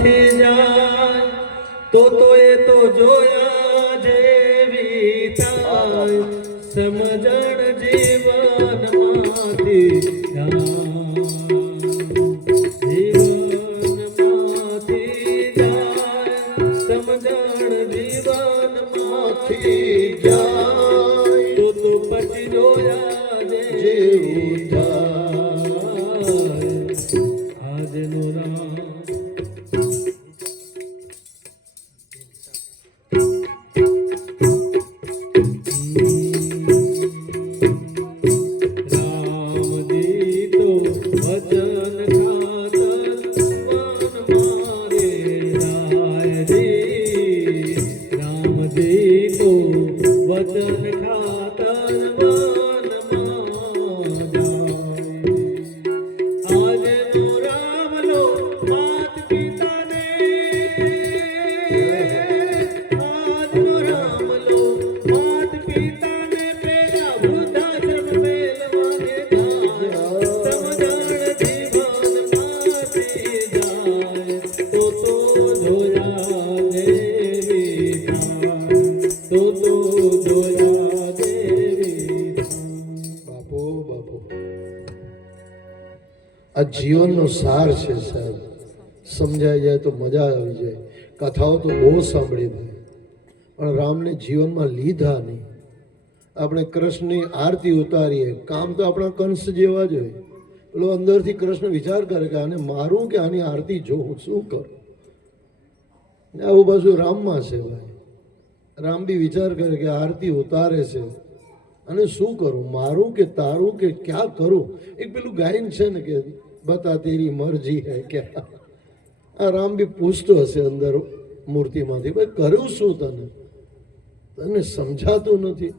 થી જાય તો એ તો જોયા જેવી થાય સમજણ જીવનમાંથી જીવનમાંથી જાય સમજણ જીવનમાંથી જાય તો પછી જોયા જેવું થાય આજનું નામ વચન ખાતર આજનો રામલો માત પિતાને આજનો રામલો માત પિતાને પેલા વૃદ્ધાશ્રમ મેલવાને સમજણ જીવનમાંથી જાય તો જોયા દેવી તો જોયા દેવી બાપુ બાપુ આ જીવનનો સાર છે સાહેબ. સમજાઈ જાય તો મજા આવી જાય. કથાઓ તો બહુ સાંભળી ભાઈ, પણ રામને જીવનમાં લીધા નહીં. આપણે કૃષ્ણની આરતી ઉતારીએ, કામ તો આપણા કંસ જેવા જ હોય. પેલો અંદરથી કૃષ્ણ વિચાર કરે કે આને મારું કે આની આરતી જોઉં, શું કરું? આવું પાછું રામમાં છે ભાઈ. રામ બી વિચાર કરે કે આરતી ઉતારે છે અને શું કરું, મારું કે તારું કે ક્યાં કરું? એક પેલું ગાયન છે ને કે બતા તેરી મરજી હે ક્યાં. આ રામ બી પૂછતો હશે અંદર મૂર્તિમાંથી, ભાઈ કરું શું? તને સમજાતું નથી.